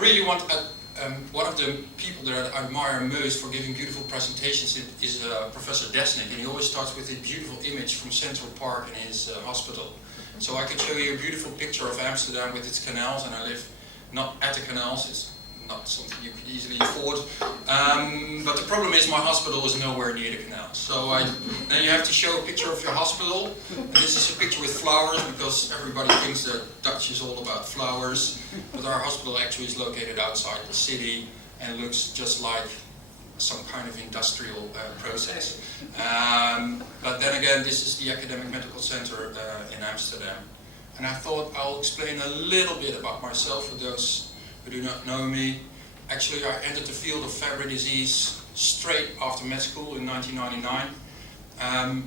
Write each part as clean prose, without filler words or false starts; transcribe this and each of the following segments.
really want, one of the people that I admire most for giving beautiful presentations is Professor Desnik, and he always starts with a beautiful image from Central Park in his hospital. So I could show you a beautiful picture of Amsterdam with its canals, and I live not at the canals, it's not something you could easily afford. But the problem is my hospital is nowhere near the canal. So then you have to show a picture of your hospital. And this is a picture with flowers because everybody thinks that Dutch is all about flowers. But our hospital actually is located outside the city and looks just like some kind of industrial process. But then again, this is the Academic Medical Center in Amsterdam. And I thought I'll explain a little bit about myself for those who do not know me. Actually, I entered the field of Fabry disease straight after med school in 1999.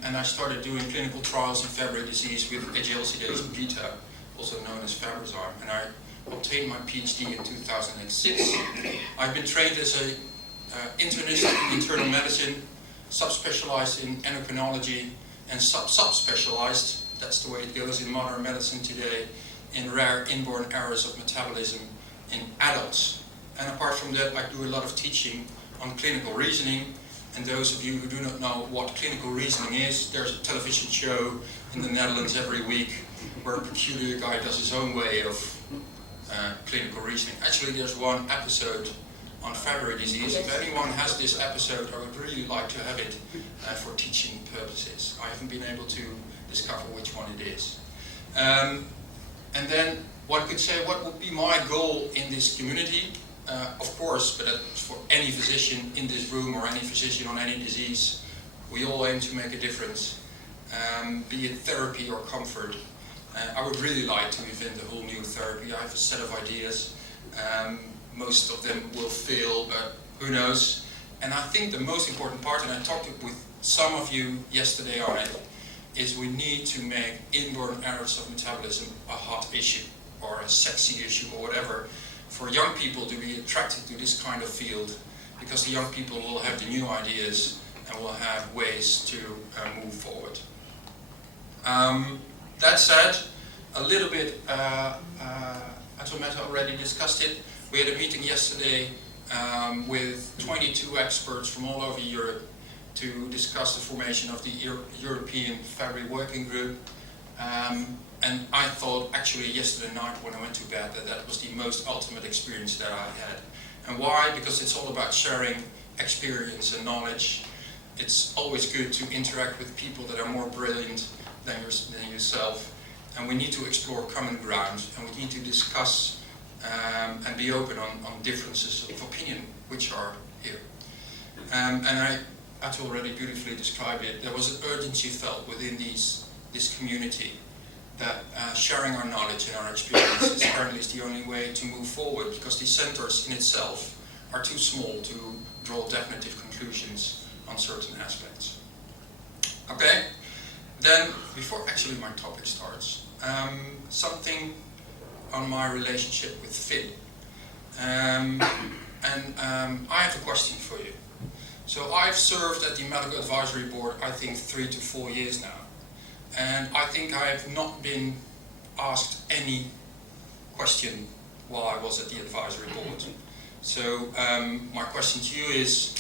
And I started doing clinical trials in Fabry disease with aglycidase beta, also known as Fabrazyme. And I obtained my PhD in 2006. I've been trained as an internist in internal medicine, subspecialized in endocrinology, and subspecialized, that's the way it goes in modern medicine today, in rare inborn errors of metabolism in adults. And apart from that, I do a lot of teaching on clinical reasoning. And those of you who do not know what clinical reasoning is, there's a television show in the Netherlands every week where a peculiar guy does his own way of clinical reasoning. Actually, there's one episode on Fabry disease. If anyone has this episode, I would really like to have it for teaching purposes. I haven't been able to discover which one it is. And then one could say, what would be my goal in this community? Of course, but for any physician in this room or any physician on any disease, we all aim to make a difference, be it therapy or comfort. I would really like to invent a whole new therapy. I have a set of ideas. Most of them will fail, but who knows? And I think the most important part, and I talked with some of you yesterday on it, is we need to make inborn errors of metabolism a hot issue, or a sexy issue, or whatever, for young people to be attracted to this kind of field, because the young people will have the new ideas and will have ways to move forward. That said, a little bit, Antoinette already discussed it. We had a meeting yesterday with 22 experts from all over Europe to discuss the formation of the European Fabry Working Group. And I thought actually yesterday night when I went to bed that was the most ultimate experience that I had. And why? Because it's all about sharing experience and knowledge. It's always good to interact with people that are more brilliant than yourself. And we need to explore common ground, and we need to discuss and be open on differences of opinion which are here. And I'd already beautifully described it. There was an urgency felt within this community that sharing our knowledge and our experiences apparently is the only way to move forward, because these centers in itself are too small to draw definitive conclusions on certain aspects. Okay, then before actually my topic starts, something on my relationship with Finn. I have a question for you. So I've served at the Medical Advisory Board, I think 3 to 4 years now. And I think I have not been asked any question while I was at the advisory board. So my question to you is,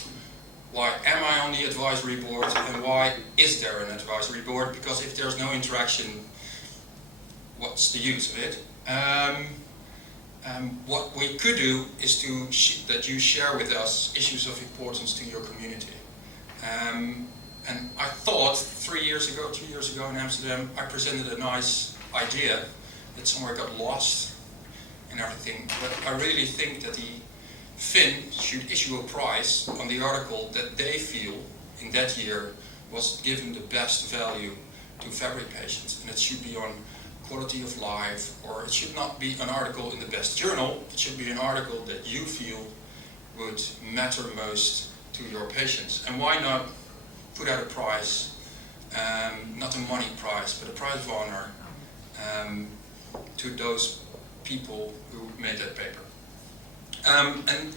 why am I on the advisory board, and why is there an advisory board? Because if there's no interaction, what's the use of it? What we could do is that you share with us issues of importance to your community. And I thought 2 years ago in Amsterdam, I presented a nice idea that somewhere got lost and everything. But I really think that the Fin should issue a prize on the article that they feel in that year was given the best value to Fabry patients. And it should be on quality of life, or it should not be an article in the best journal. It should be an article that you feel would matter most to your patients. And why not put out a prize, not a money prize, but a prize of honor to those people who made that paper. And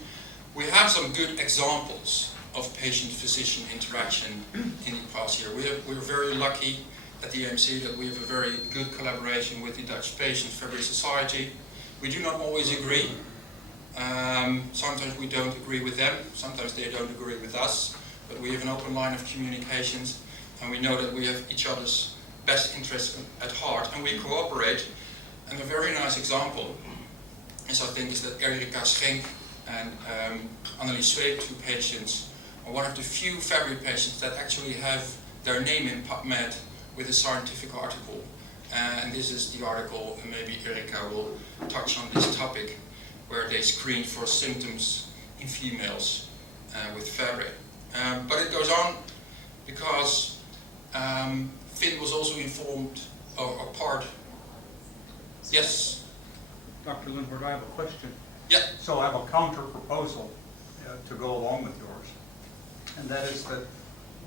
we have some good examples of patient-physician interaction in the past year. We're very lucky at the EMC that we have a very good collaboration with the Dutch Patient Fabry Society. We do not always agree, Sometimes we don't agree with them, sometimes they don't agree with us, but we have an open line of communications, and we know that we have each other's best interests at heart, and we cooperate. And a very nice example is, I think, is that Erika Schenk and Annelies Zweep, two patients, are one of the few fabry patients that actually have their name in PubMed with a scientific article. And this is the article, and maybe Erika will touch on this topic, where they screened for symptoms in females with fabry. But it goes on because Finn was also informed, or part. Yes? Dr. Linthorst, I have a question. Yeah. So I have a counter proposal to go along with yours. And that is that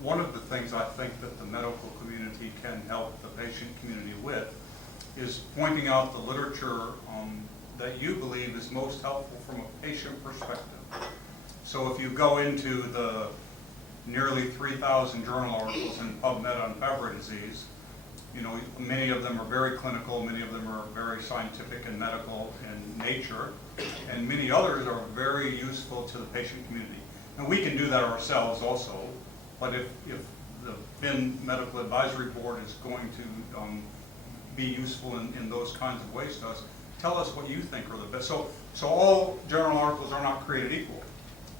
one of the things I think that the medical community can help the patient community with is pointing out the literature that you believe is most helpful from a patient perspective. So if you go into the nearly 3,000 journal articles in PubMed on Fabry disease, you know, many of them are very clinical, many of them are very scientific and medical in nature, and many others are very useful to the patient community. And we can do that ourselves also, but if the FIN Medical Advisory Board is going to be useful in those kinds of ways to us, tell us what you think are the best. So all journal articles are not created equal.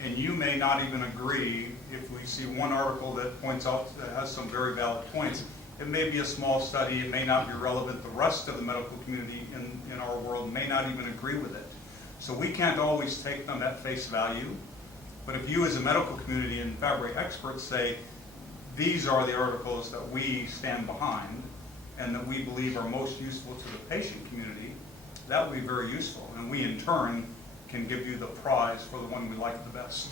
And you may not even agree if we see one article that points out that has some very valid points. It may be a small study, it may not be relevant. The rest of the medical community in our world may not even agree with it. So we can't always take them at face value. But if you as a medical community and Fabry experts say, these are the articles that we stand behind and that we believe are most useful to the patient community, that would be very useful. And we in turn can give you the prize for the one we like the best.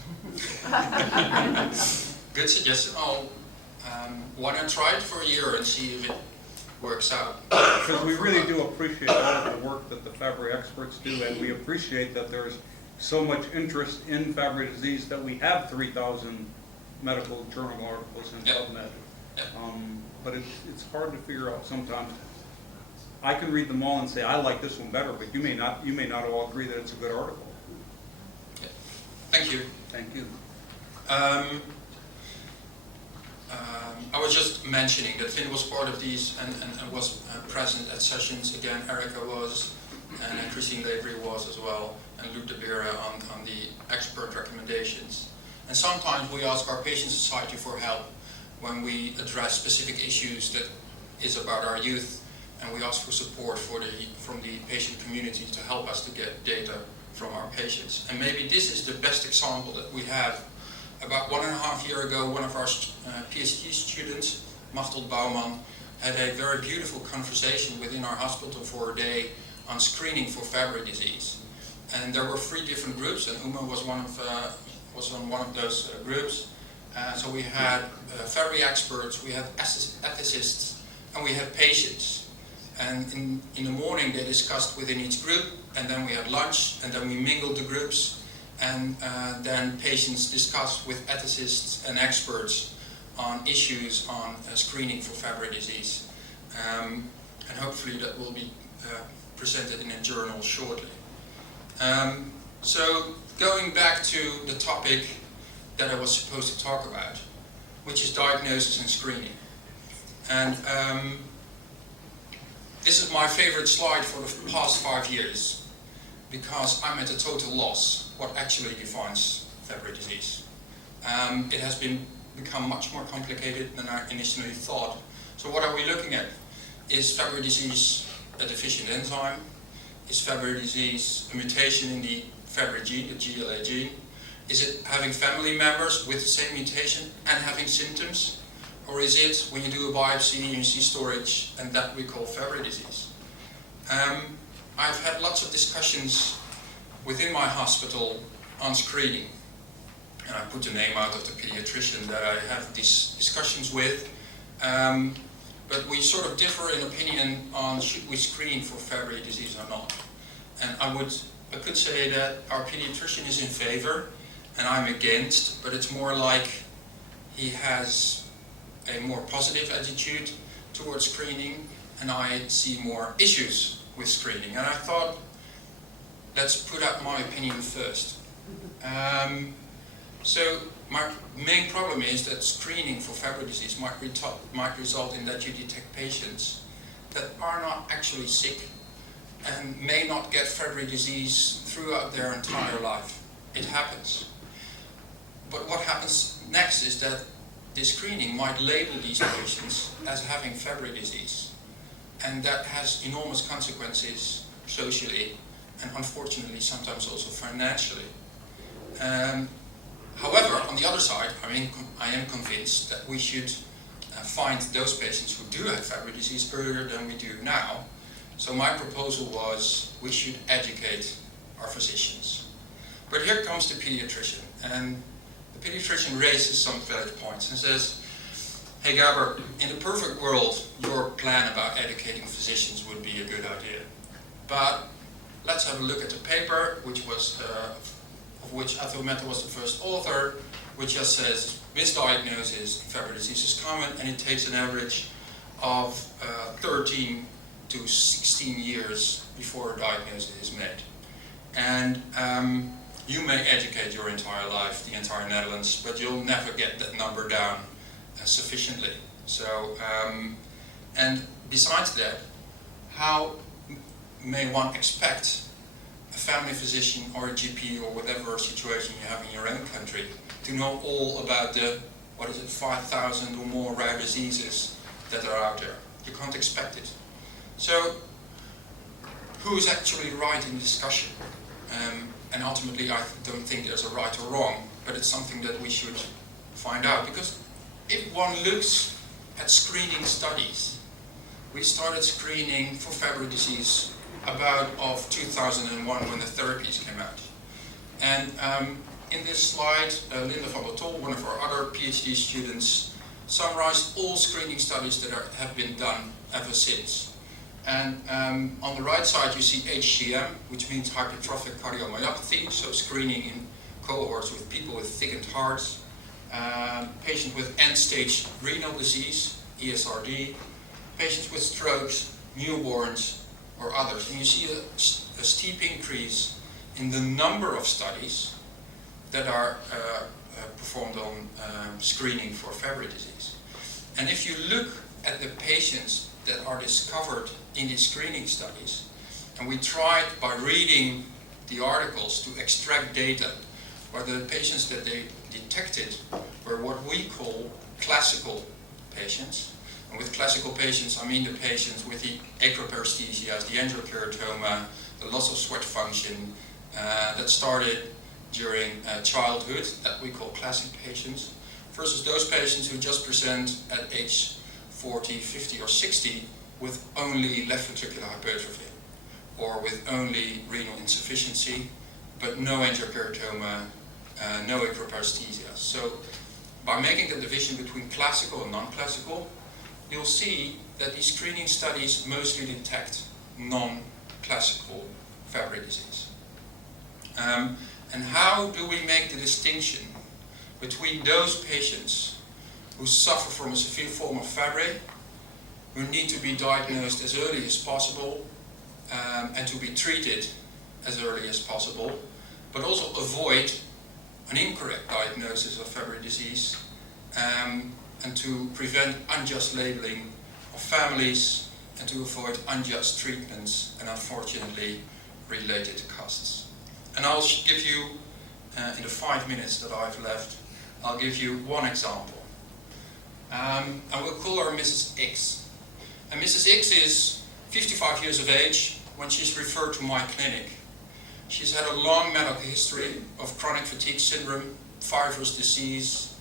Good suggestion. Why not try it for a year and see if it works out? Because we really do appreciate all of the work that the Fabry experts do, and we appreciate that there's so much interest in Fabry disease that we have 3,000 medical journal articles in PubMed. But it's hard to figure out sometimes. I can read them all and say, I like this one better, but you may not all agree that it's a good article. Yeah. Thank you. Thank you. I was just mentioning that Finn was part of these and was present at sessions. Again, Erika was, and Christine Lavery was as well, and Luc de Beere on the expert recommendations. And sometimes we ask our patient society for help when we address specific issues that is about our youth, and we ask for support from the patient community to help us to get data from our patients. And maybe this is the best example that we have. About 1.5 years ago, one of our PhD students, Machtel Bouwman, had a very beautiful conversation within our hospital for a day on screening for Fabry disease. And there were 3 different groups, and Uma was on one of those groups. So we had Fabry experts, we had ethicists, and we had patients. And in the morning they discussed within each group, and then we had lunch, and then we mingled the groups. And then patients discuss with ethicists and experts on issues on screening for Fabry disease. And hopefully that will be presented in a journal shortly. So going back to the topic that I was supposed to talk about, which is diagnosis and screening. And this is my favorite slide for the past 5 years, because I'm at a total loss what actually defines Fabry disease. It has become much more complicated than I initially thought. So what are we looking at? Is Fabry disease a deficient enzyme? Is Fabry disease a mutation in the Fabry gene, the GLA gene? Is it having family members with the same mutation and having symptoms? Or is it when you do a biopsy and you see storage, and that we call Fabry disease? I've had lots of discussions within my hospital on screening. And I put the name out of the pediatrician that I have these discussions with. But we sort of differ in opinion on should we screen for Fabry disease or not. And I could say that our pediatrician is in favor and I'm against, but it's more like he has a more positive attitude towards screening, and I see more issues with screening. And I thought let's put out my opinion first. So my main problem is that screening for Fabry disease might result in that you detect patients that are not actually sick and may not get Fabry disease throughout their entire life. It happens. But what happens next is that this screening might label these patients as having Fabry disease, and that has enormous consequences socially and unfortunately sometimes also financially. However, on the other side, I am convinced that we should find those patients who do have Fabry disease earlier than we do now. So my proposal was we should educate our physicians. But here comes the pediatrician, and the pediatrician raises some valid points and says, hey Gabor, in the perfect world, your plan about educating physicians would be a good idea. But let's have a look at the paper, which was of which Athelmeta was the first author, which just says misdiagnosis Fabry disease is common, and it takes an average of 13 to 16 years before a diagnosis is made. And you may educate your entire life, the entire Netherlands, but you'll never get that number down sufficiently. So, and besides that, how may one expect a family physician or a GP or whatever situation you have in your own country to know all about the, 5,000 or more rare diseases that are out there? You can't expect it. So, who is actually right in the discussion? And ultimately, I don't think there's a right or wrong, but it's something that we should find out. Because if one looks at screening studies, we started screening for Fabry disease about of 2001 when the therapies came out. And in this slide, Linda van der Tol, one of our other PhD students, summarized all screening studies that have been done ever since. And on the right side you see HCM, which means hypertrophic cardiomyopathy, so screening in cohorts with people with thickened hearts, patients with end-stage renal disease, ESRD, patients with strokes, newborns, or others. And you see a steep increase in the number of studies that are performed on screening for Fabry disease. And if you look at the patients that are discovered in these screening studies, and we tried by reading the articles to extract data where the patients that they detected were what we call classical patients. And with classical patients, I mean the patients with the acroparesthesias, the angiokeratoma, the loss of sweat function that started during childhood, that we call classic patients, versus those patients who just present at age 40, 50 or 60 with only left ventricular hypertrophy or with only renal insufficiency but no angiokeratoma, no acroparesthesia. So by making the division between classical and non-classical, you'll see that these screening studies mostly detect non-classical Fabry disease. And how do we make the distinction between those patients who suffer from a severe form of Fabry, who need to be diagnosed as early as possible and to be treated as early as possible, but also avoid an incorrect diagnosis of Fabry disease and to prevent unjust labeling of families and to avoid unjust treatments and unfortunately related costs. And I'll give you, in the 5 minutes that I've left, I'll give you one example. And we'll call her Mrs. X. And Mrs. X is 55 years of age when she's referred to my clinic. She's had a long medical history of chronic fatigue syndrome, fibrous disease.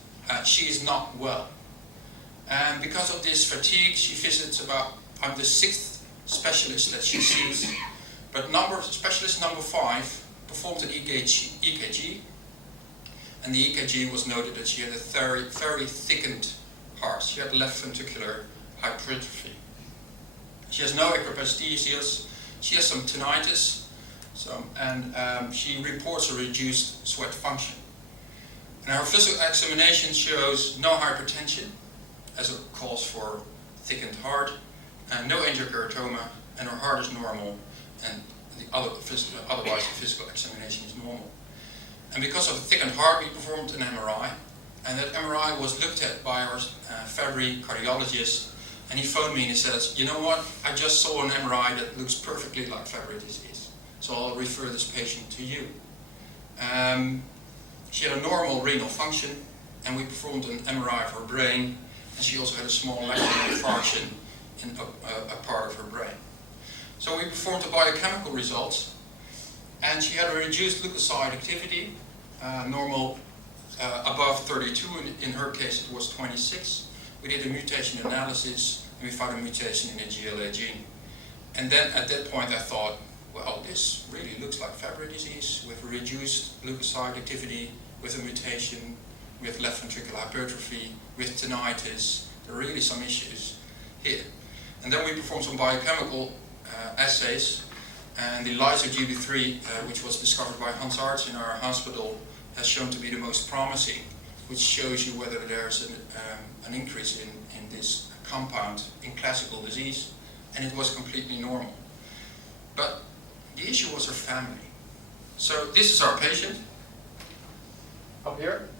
She is not well. And because of this fatigue, she visits I'm the 6th specialist that she sees, but specialist number 5 performed an EKG, and the EKG was noted that she had a very, very thickened heart. She had left ventricular hypertrophy. She has no acroparesthesias. She has some tinnitus, and she reports a reduced sweat function. And her physical examination shows no hypertension as a cause for thickened heart, and no angiokeratoma, and her heart is normal, and otherwise the physical examination is normal. And because of a thickened heart, we performed an MRI. And that MRI was looked at by our fabry cardiologist, and he phoned me and he says, you know what, I just saw an MRI that looks perfectly like fabry disease, so I'll refer this patient to you. She had a normal renal function, and we performed an MRI of her brain, and she also had a small lacunar infarction in a part of her brain. So we performed the biochemical results, and she had a reduced leukocyte activity, normal above 32, in her case it was 26. We did a mutation analysis, and we found a mutation in the GLA gene. And then at that point I thought, well, this really looks like Fabry disease with reduced leukocyte activity, with a mutation, with left ventricular hypertrophy, with tinnitus. There are really some issues here. And then we performed some biochemical assays, and the lyso-Gb3, which was discovered by Hans Arts in our hospital, has shown to be the most promising, which shows you whether there's an increase in this compound in classical disease, and it was completely normal. But the issue was her family. So this is our patient, up here,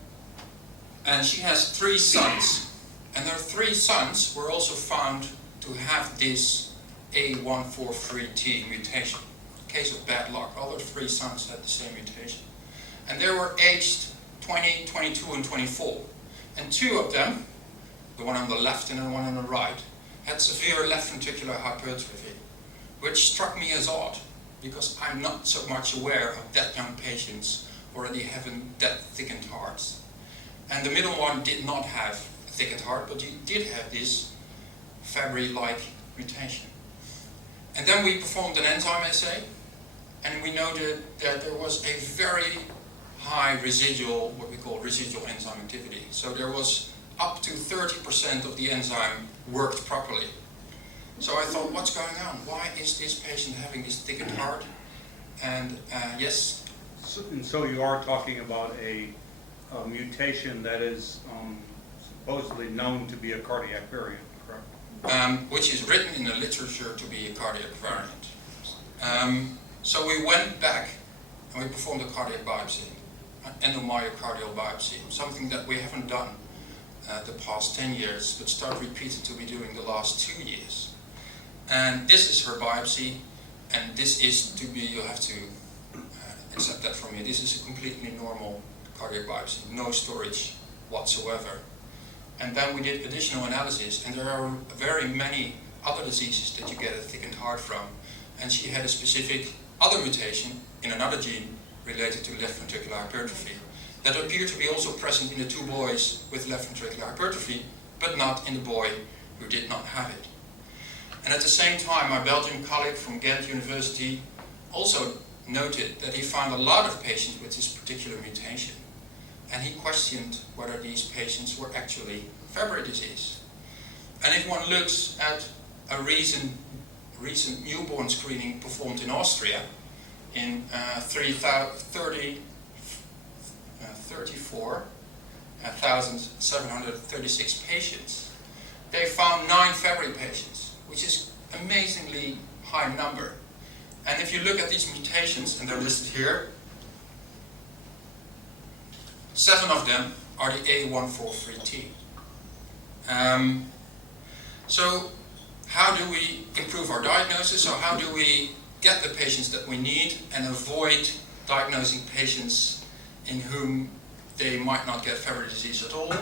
and she has 3 sons, and her 3 sons were also found to have this A143T mutation. Case of bad luck, all her 3 sons had the same mutation. And they were aged 20, 22 and 24. And 2 of them, the one on the left and the one on the right, had severe left ventricular hypertrophy, which struck me as odd, because I'm not so much aware of that young patients already having that thickened hearts. And the middle one did not have a thickened heart, but he did have this Fabry-like mutation. And then we performed an enzyme assay, and we noted that there was a very high residual, what we call residual enzyme activity. So there was up to 30% of the enzyme worked properly. So I thought, what's going on? Why is this patient having this thickened heart? And yes? So you are talking about a mutation that is supposedly known to be a cardiac variant, correct? Which is written in the literature to be a cardiac variant. So we went back and we performed a cardiac biopsy, an endomyocardial biopsy, something that we haven't done the past 10 years, but started repeated to be doing the last 2 years. And this is her biopsy, and this is to be, you'll have to accept that from me, this is a completely normal cardiac biopsy, no storage whatsoever. And then we did additional analysis, and there are very many other diseases that you get a thickened heart from. And she had a specific other mutation in another gene related to left ventricular hypertrophy that appeared to be also present in the 2 boys with left ventricular hypertrophy, but not in the boy who did not have it. And at the same time, my Belgian colleague from Ghent University also noted that he found a lot of patients with this particular mutation. And he questioned whether these patients were actually Fabry disease. And if one looks at a recent newborn screening performed in Austria in 34,736 patients, they found 9 Fabry patients, which is amazingly high number. And if you look at these mutations, and they're listed here, 7 of them are the A143T. So how do we improve our diagnosis? So how do we get the patients that we need and avoid diagnosing patients in whom they might not get Fabry disease at all?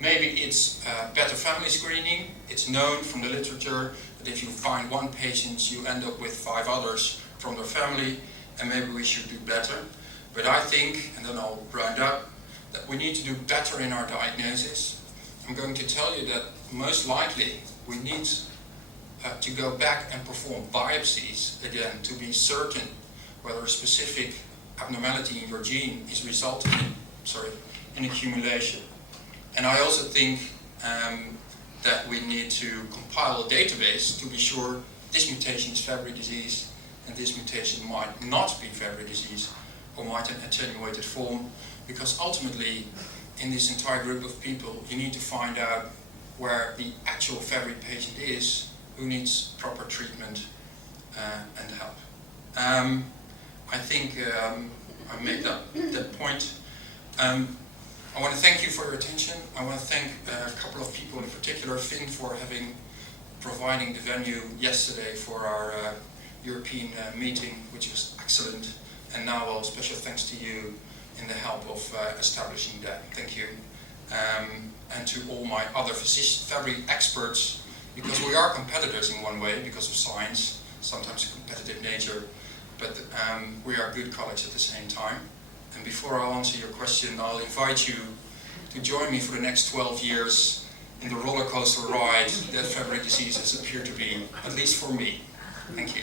Maybe it's better family screening. It's known from the literature that if you find 1 patient, you end up with 5 others from their family, and maybe we should do better. But I think, and then I'll round up, that we need to do better in our diagnosis. I'm going to tell you that most likely we need to go back and perform biopsies again to be certain whether a specific abnormality in your gene is resulting in accumulation. And I also think that we need to compile a database to be sure this mutation is Fabry disease and this mutation might not be Fabry disease or might an attenuated form, because ultimately in this entire group of people you need to find out where the actual Fabry patient is who needs proper treatment and help. I think I made that point. I want to thank you for your attention. I want to thank a couple of people in particular, Finn for providing the venue yesterday for our European meeting, which was excellent. And now, well, special thanks to you in the help of establishing that. Thank you. And to all my other fabry experts, because we are competitors in one way because of science, sometimes a competitive nature, but we are good colleagues at the same time. And before I'll answer your question, I'll invite you to join me for the next 12 years in the roller coaster ride that fabry diseases appear to be, at least for me. Thank you.